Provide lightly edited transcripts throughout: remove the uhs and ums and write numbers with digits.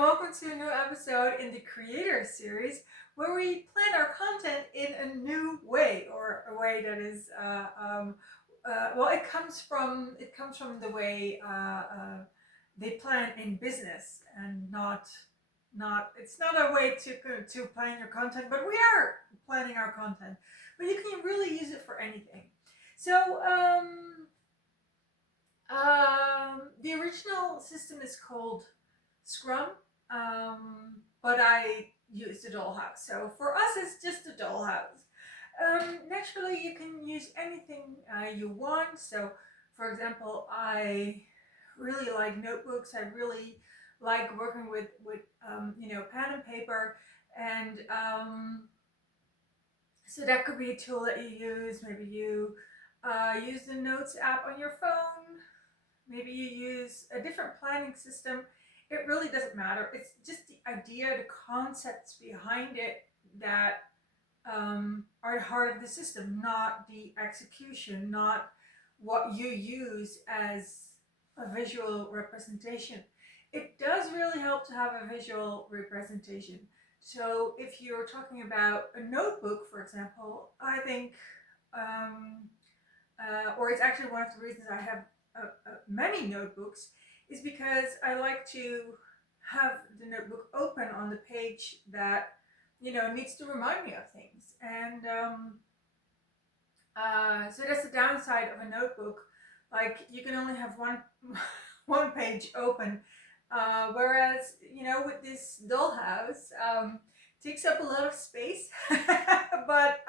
welcome to a new episode in the Creator Series, where we plan our content in a new way, or a way that is, well, it comes from the way they plan in business, and it's not a way to plan your content, but we are planning our content, but you can really use it for anything. So, the original system is called Scrum, but I use the Dollhouse. So for us, it's just the Dollhouse. Naturally, you can use anything you want. So, for example, I really like notebooks. I really like working with pen and paper, and so that could be a tool that you use. Maybe you use the Notes app on your phone. Maybe you use a different planning system. It really doesn't matter. It's just the idea, the concepts behind it that are the heart of the system, not the execution, not what you use as a visual representation. It does really help to have a visual representation. So if you're talking about a notebook, for example, I think, or it's actually one of the reasons I have many notebooks, is because I like to have the notebook open on the page that needs to remind me of things. And so that's the downside of a notebook. Like, you can only have one one page open, whereas with this Dollhouse, takes up a lot of space. But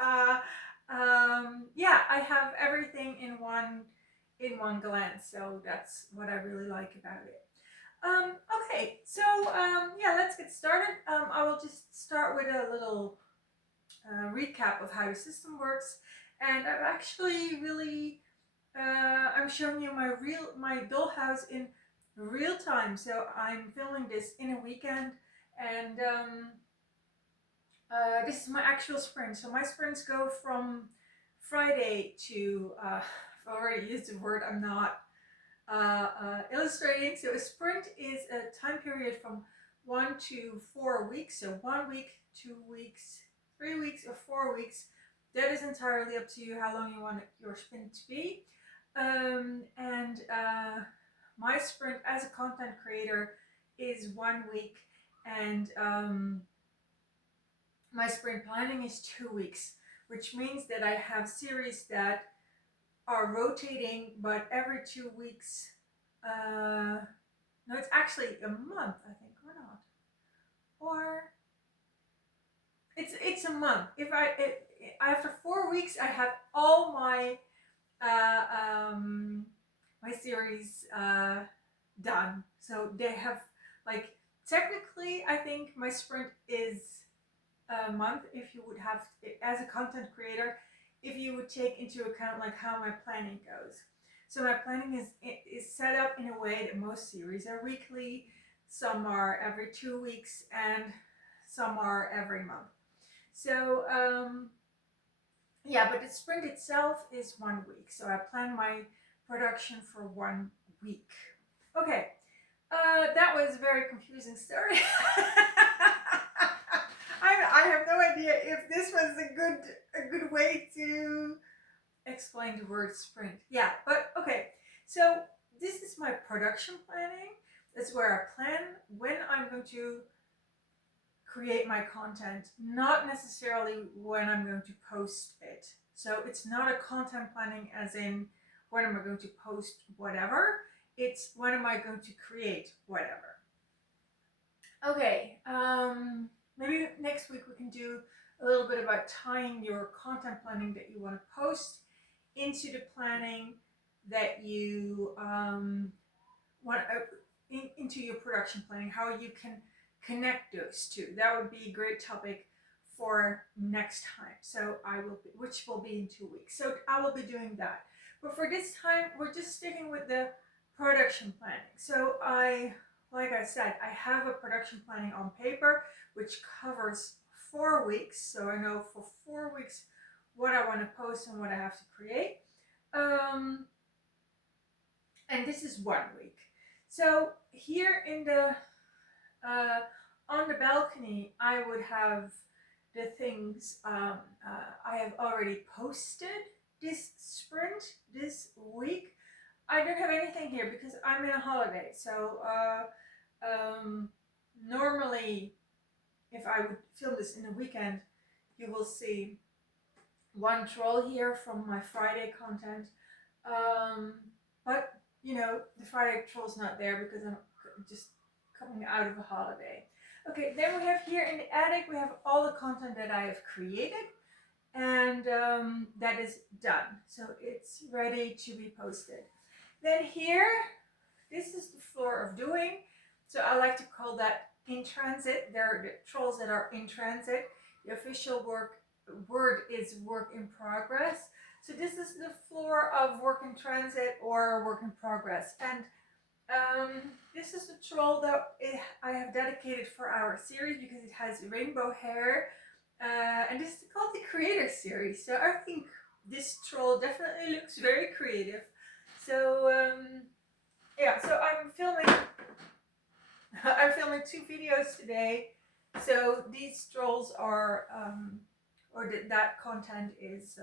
yeah, I have everything in one glance, so that's what I really like about it. Okay, so yeah, let's get started. I will just start with a little recap of how the system works, and I've actually really I'm showing you my Dollhouse in real time. So I'm filming this in a weekend, and this is my actual sprint. So my sprints go from Friday to I've already used the word I'm not illustrating. So a sprint is a time period from 1 to 4 weeks. So 1 week, 2 weeks, 3 weeks, or 4 weeks. That is entirely up to you how long you want your sprint to be. And my sprint as a content creator is 1 week, and my sprint planning is 2 weeks, which means that I have series that are rotating, but every 2 weeks. No, it's actually a month, I think, or not. Or it's a month. After 4 weeks, I have all my my series done. So they have, like, technically, I think my sprint is a month if you would have, as a content creator, if you would take into account like how my planning goes. So my planning is set up in a way that most series are weekly, some are every 2 weeks, and some are every month. So yeah, but the sprint itself is 1 week. So I plan my production for 1 week. Okay, that was a very confusing story. I have no idea if this was a good way to explain the word sprint. Yeah, but okay. So this is my production planning. That's where I plan when I'm going to create my content, not necessarily when I'm going to post it. So it's not a content planning as in when am I going to post whatever. It's when am I going to create whatever. Okay, maybe next week we can do a little bit about tying your content planning that you want to post into the planning that you want into your production planning, how you can connect those two. That would be a great topic for next time. So which will be in 2 weeks. So I will be doing that. But for this time, we're just sticking with the production planning. So like I said, I have a production planning on paper, which covers 4 weeks. So I know for 4 weeks what I want to post and what I have to create. And this is 1 week. So here in the On the balcony, I would have the things I have already posted this sprint, this week. I don't have anything here because I'm in a holiday. So normally, if I would film this in a weekend, you will see one troll here from my Friday content. Um, but you know, the Friday troll's not there because I'm just coming out of a holiday. Okay, then we have here in the attic, we have all the content that I have created, and that is done. So it's ready to be posted. Then here, this is the floor of doing. So I like to call that in transit. There are the trolls that are in transit. The official word is work in progress. So this is the floor of work in transit or work in progress. And this is the troll that I have dedicated for our series because it has rainbow hair. And this is called the Creator Series. So I think this troll definitely looks very creative. So yeah, so I'm filming 2 videos today. So these trolls are that content is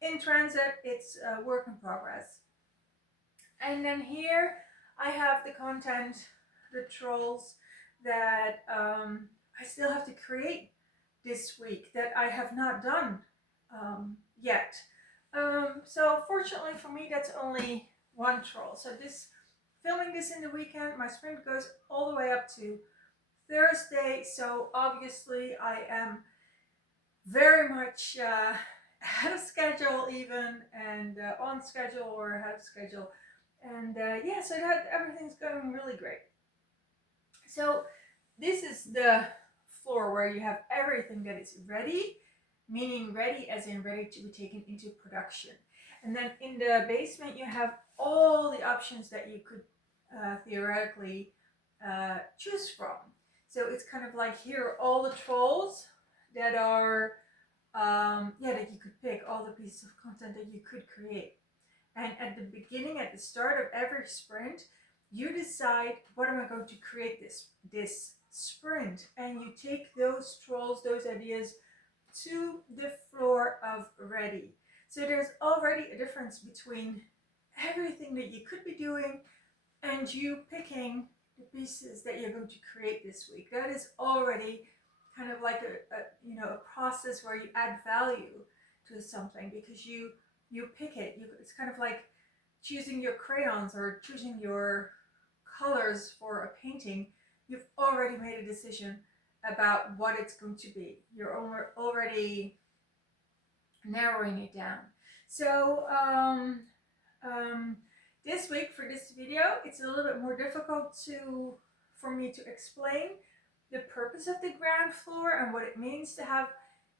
in transit. It's work in progress. And then here I have the content, the trolls that I still have to create this week that I have not done yet. So fortunately for me, that's only one troll. So filming this in the weekend, my sprint goes all the way up to Thursday. So obviously I am very much ahead of schedule even, and on schedule or ahead of schedule. And yeah, so that everything's going really great. So this is the floor where you have everything that is ready, meaning ready as in ready to be taken into production. And then in the basement you have all the options that you could theoretically choose from. So it's kind of like here are all the trolls that are that you could pick, all the pieces of content that you could create. And at the beginning, at the start of every sprint, you decide what am I going to create this sprint, and you take those trolls, those ideas to the floor of ready. So there's already a difference between everything that you could be doing and you picking the pieces that you're going to create this week. That is already kind of like a process where you add value to something because you pick it. It's kind of like choosing your crayons or choosing your colors for a painting. You've already made a decision about what it's going to be. You're already narrowing it down. So this week for this video, it's a little bit more difficult for me to explain the purpose of the ground floor and what it means to have,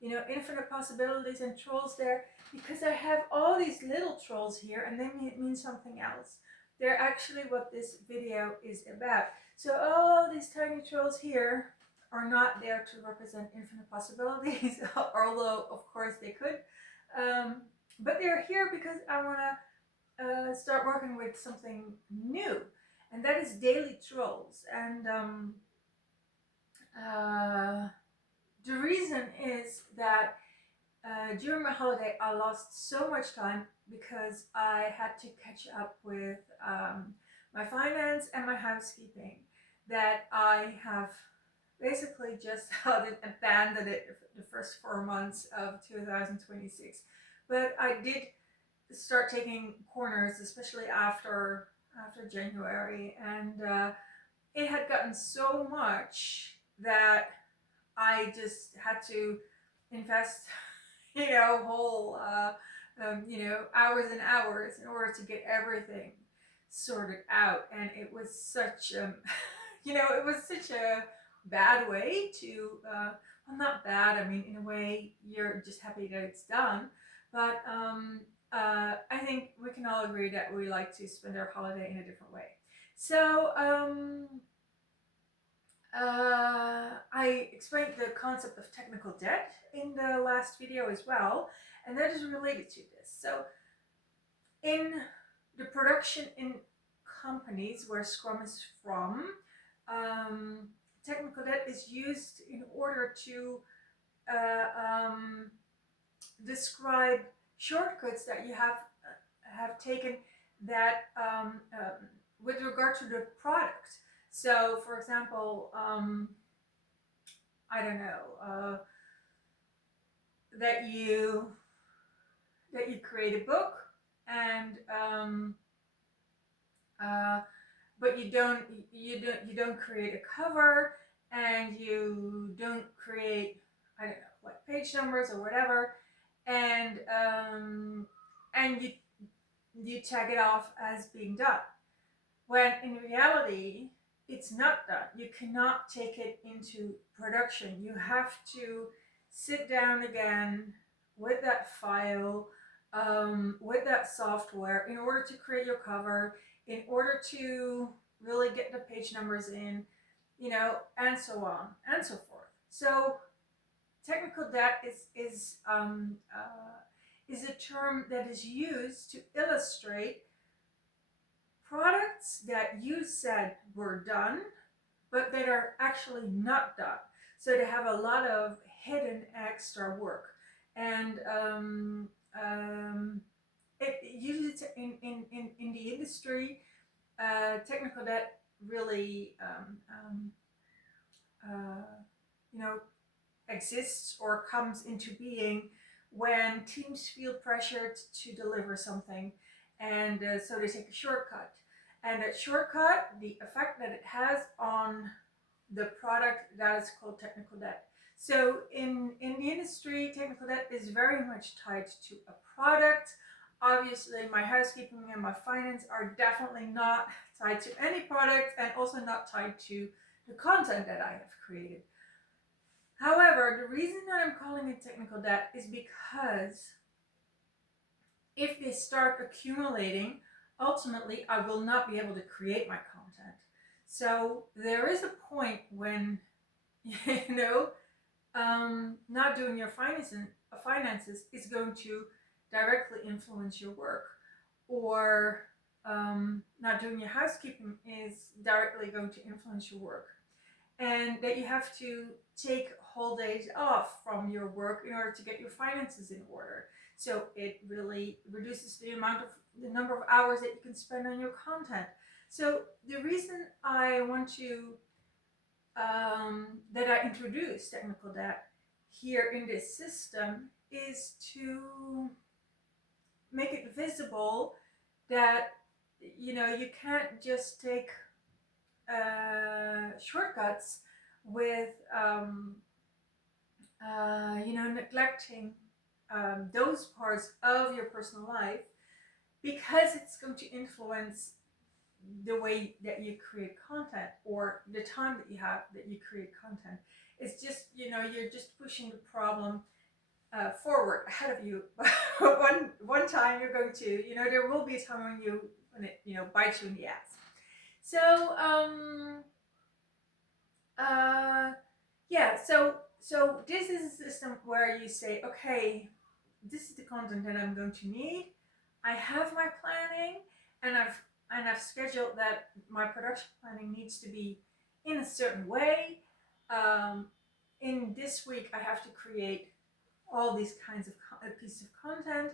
infinite possibilities and trolls there, because I have all these little trolls here and they mean something else. They're actually what this video is about. So all these tiny trolls here are not there to represent infinite possibilities, although of course they could. But they're here because I want to start working with something new, and that is daily trolls. And the reason is that during my holiday I lost so much time because I had to catch up with my finance and my housekeeping that I have basically just abandoned it the first 4 months of 2026. But I did start taking corners, especially after January, and it had gotten so much that I just had to invest, whole, hours and hours in order to get everything sorted out. And it was such, it was such a bad way to, well, not bad. I mean, in a way, you're just happy that it's done. But I think we can all agree that we like to spend our holiday in a different way. So I explained the concept of technical debt in the last video as well, and that is related to this. So in the production in companies where Scrum is from, technical debt is used in order to uh, um, describe shortcuts that you have taken that with regard to the product. So, for example, I don't know that you create a book and uh, but you don't create a cover, and you don't create, I don't know, like page numbers or whatever, and you tag it off as being done, when in reality it's not done. You cannot take it into production. You have to sit down again with that file, with that software, in order to create your cover, in order to really get the page numbers in, and so on and so forth. So technical debt is a term that is used to illustrate products that you said were done, but that are actually not done. So they have a lot of hidden extra work. And it usually in the industry, technical debt really uh, you know exists or comes into being when teams feel pressured to deliver something, and so they take a shortcut. And that shortcut, the effect that it has on the product, that is called technical debt. So in the industry, technical debt is very much tied to a product. Obviously, my housekeeping and my finance are definitely not tied to any product, and also not tied to the content that I have created. However, the reason that I'm calling it technical debt is because if they start accumulating, ultimately I will not be able to create my content. So there is a point when, you know, not doing your finances is going to directly influence your work, or not doing your housekeeping is directly going to influence your work, and that you have to take whole days off from your work in order to get your finances in order. So it really reduces the number of hours that you can spend on your content. So the reason I want to that I introduced technical debt here in this system is to make it visible that you can't just take shortcuts with neglecting those parts of your personal life, because it's going to influence the way that you create content, or the time that you have that you create content. It's just, you're just pushing the problem forward ahead of you. one time you're going to, there will be a time when it bites you in the ass. So yeah, so this is a system where you say, okay, this is the content that I'm going to need. I have my planning, and I've scheduled that my production planning needs to be in a certain way. In this week, I have to create all these kinds of pieces of content.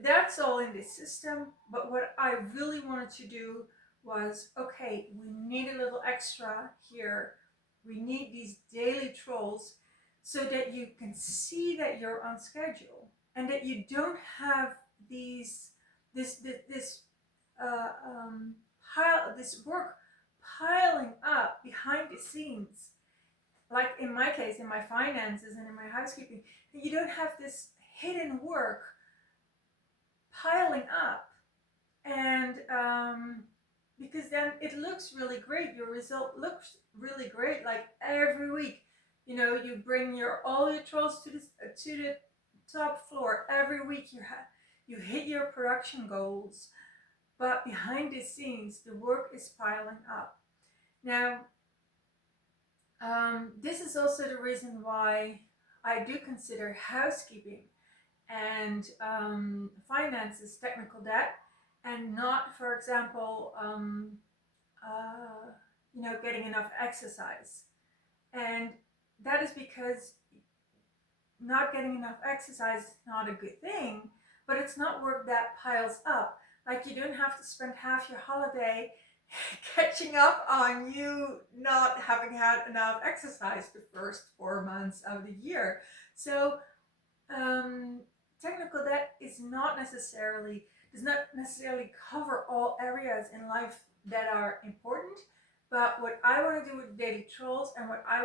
That's all in this system. But what I really wanted to do was, okay, we need a little extra here. We need these daily trolls so that you can see that you're on schedule, and that you don't have this this work piling up behind the scenes, like in my case, in my finances and in my housekeeping. You don't have this hidden work piling up, and because then it looks really great. Your result looks really great. Like every week, you bring all your trolls to the top floor. Every week you hit your production goals, but behind the scenes, the work is piling up. Now, this is also the reason why I do consider housekeeping and finances technical debt, and not, for example, getting enough exercise. And that is because not getting enough exercise is not a good thing, but it's not work that piles up. Like, you don't have to spend half your holiday catching up on you not having had enough exercise the first 4 months of the year. So um, technical debt does not necessarily cover all areas in life that are important. But what I want to do with daily trolls, and what I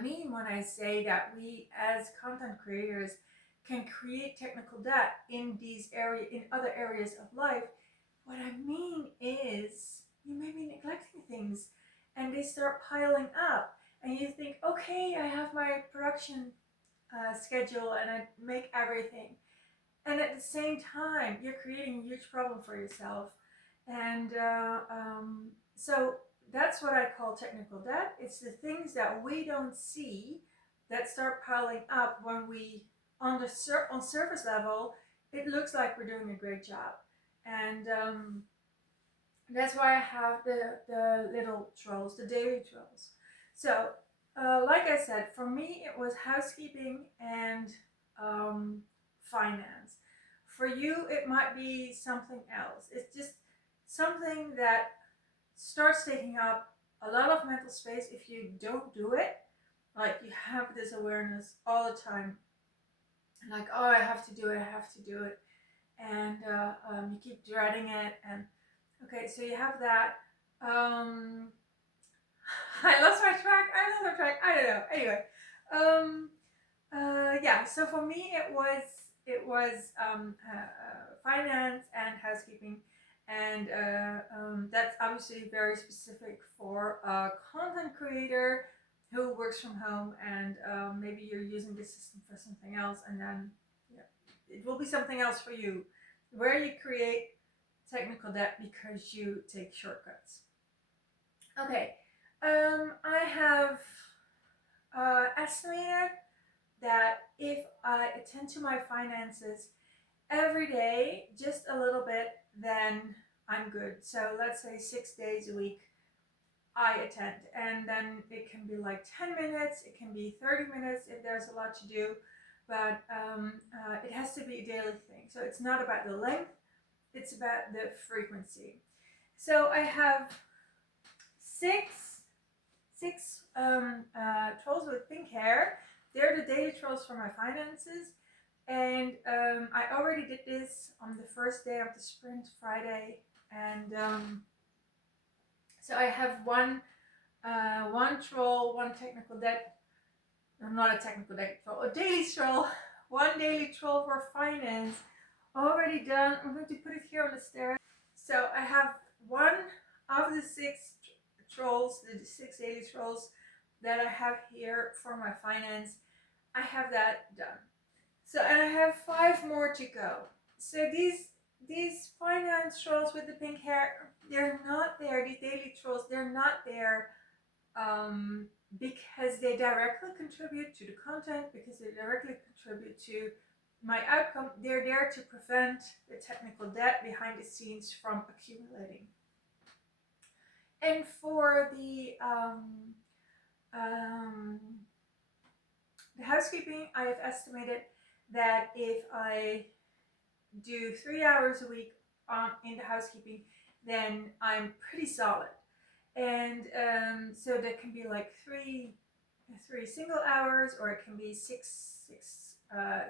mean when I say that we as content creators can create technical debt in other areas of life, what I mean is you may be neglecting things and they start piling up, and you think, okay, I have my production schedule and I make everything. And at the same time, you're creating a huge problem for yourself. And so that's what I call technical debt. It's the things that we don't see that start piling up when we, on surface level, it looks like we're doing a great job. And that's why I have the little trolls, the daily trolls. So, like I said, for me it was housekeeping and finance. For you, it might be something else. It's just something that starts taking up a lot of mental space if you don't do it. Like, you have this awareness all the time, like, oh, I have to do it, I have to do it, and you keep dreading it. And okay, so you have that. Um, I lost my track. I don't know. Anyway, yeah. So for me, it was finance and housekeeping, and that's obviously very specific for a content creator who works from home, and maybe you're using this system for something else, and then yeah, it will be something else for you, where you create technical debt because you take shortcuts. Okay, I have estimated that if I attend to my finances every day, just a little bit, then I'm good. So let's say 6 days a week I attend, and then it can be like 10 minutes, it can be 30 minutes if there's a lot to do, but it has to be a daily thing. So it's not about the length, it's about the frequency. So I have six trolls with pink hair. They're the daily trolls for my finances. And I already did this on the first day of the sprint, Friday. And so I have one troll, one technical debt. No, not a technical debt troll, a daily troll. One daily troll for finance already done. I'm going to put it here on the stairs. So I have one of the six trolls, the six daily trolls that I have here for my finance. I have that done. So, and I have 5 more to go. So these finance trolls with the pink hair, they're not there. These daily trolls, they're not there because they directly contribute to the content, because they directly contribute to my outcome. They're there to prevent the technical debt behind the scenes from accumulating. And for the housekeeping, I have estimated that if I do 3 hours a week in the housekeeping, then I'm pretty solid. And so that can be like three single hours, or it can be six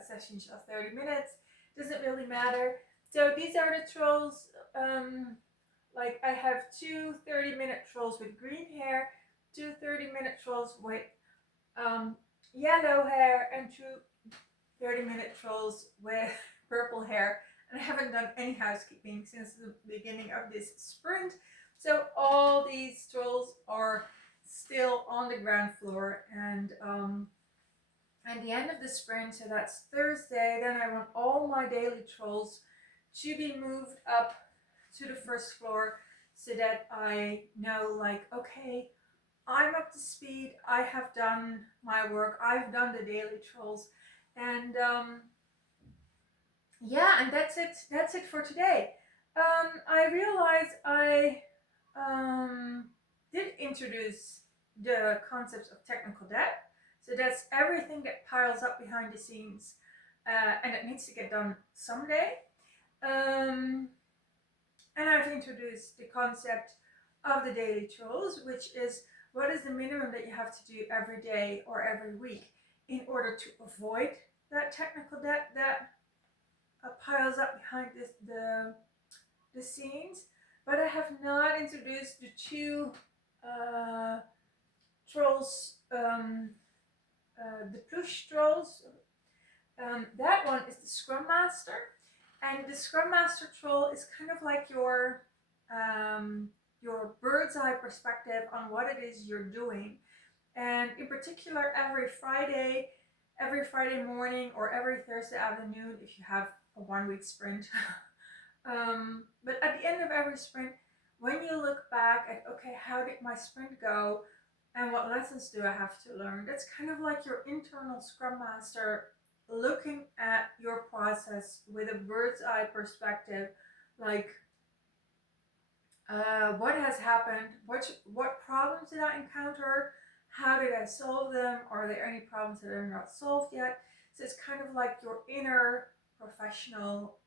sessions of 30 minutes. Doesn't really matter. So these are the trolls. Like, I have 2 30-minute trolls with green hair, 2 30-minute trolls with yellow hair, and 2 30-minute trolls with purple hair. And I haven't done any housekeeping since the beginning of this sprint. So all these trolls are still on the ground floor. And at the end of the sprint, so that's Thursday, then I want all my daily trolls to be moved up to the first floor, so that I know, like, okay, I'm up to speed, I have done my work, I've done the daily trolls. And yeah, and that's it for today. I realized I did introduce the concepts of technical debt. So that's everything that piles up behind the scenes and it needs to get done someday. Um, and I've introduced the concept of the daily chores, which is what is the minimum that you have to do every day or every week in order to avoid that technical debt that piles up behind the scenes. But I have not introduced the two uh, trolls, the push trolls. That one is the Scrum Master, and the Scrum Master troll is kind of like your bird's eye perspective on what it is you're doing. And in particular, every Friday morning or every Thursday afternoon, if you have a 1 week sprint. But at the end of every sprint, when you look back at, okay, how did my sprint go? And what lessons do I have to learn? That's kind of like your internal Scrum Master looking at your process with a bird's eye perspective, like what has happened, what problems did I encounter, how did I solve them, are there any problems that are not solved yet? So it's kind of like your inner professional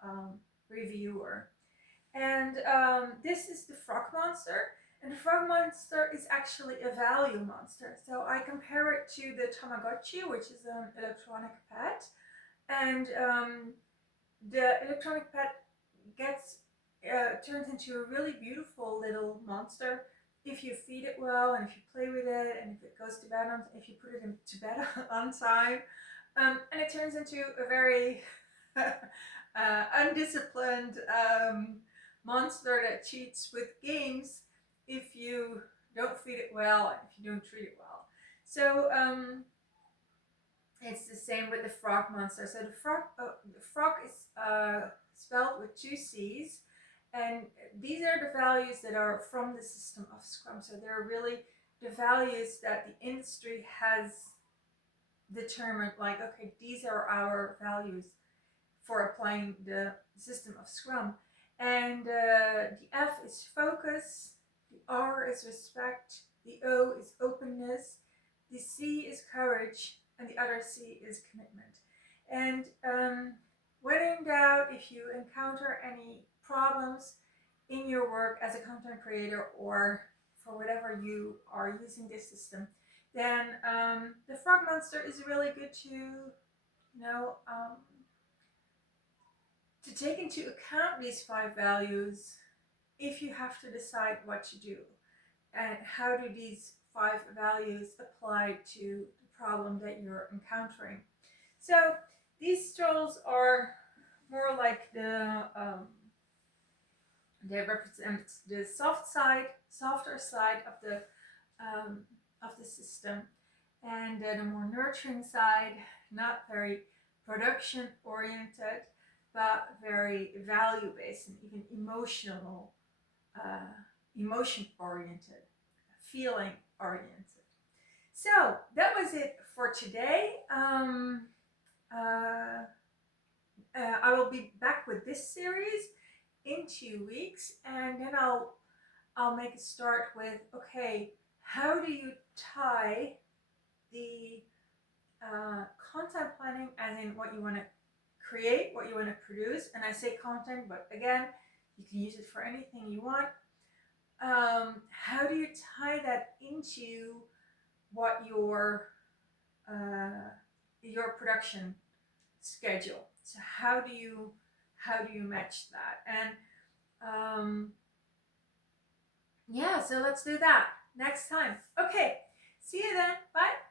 reviewer. And this is the frog monster. And the frog monster is actually a value monster. So I compare it to the Tamagotchi, which is an electronic pet. And the electronic pet gets turns into a really beautiful little monster if you feed it well and if you play with it and if it goes to bed on, if you put it to bed on time. And it turns into a very undisciplined monster that cheats with games if you don't feed it well and if you don't treat it well. So it's the same with the frog monster. So the frog is spelled with two C's, and these are the values that are from the system of Scrum. So they're really the values that the industry has determined, like, okay, these are our values for applying the system of Scrum. And the F is focus, the R is respect, the O is openness, the C is courage, and the other C is commitment. And when in doubt, if you encounter any problems in your work as a content creator or for whatever you are using this system, then the frog monster is really good to, to take into account these 5 values if you have to decide what to do. And how do these 5 values apply to the problem that you're encountering? So these trolls are more like they represent the softer side of the system, and the more nurturing side, not very production oriented, but very value based and even emotion oriented, feeling oriented. So that was it for today. I will be back with this series in 2 weeks, and then I'll make a start with, okay, how do you tie the content planning, as in what you want to create, what you want to produce, and I say content, but again, you can use it for anything you want. How do you tie that into what your production schedule? So how do you match that? And yeah, so let's do that next time. Okay, see you then. Bye.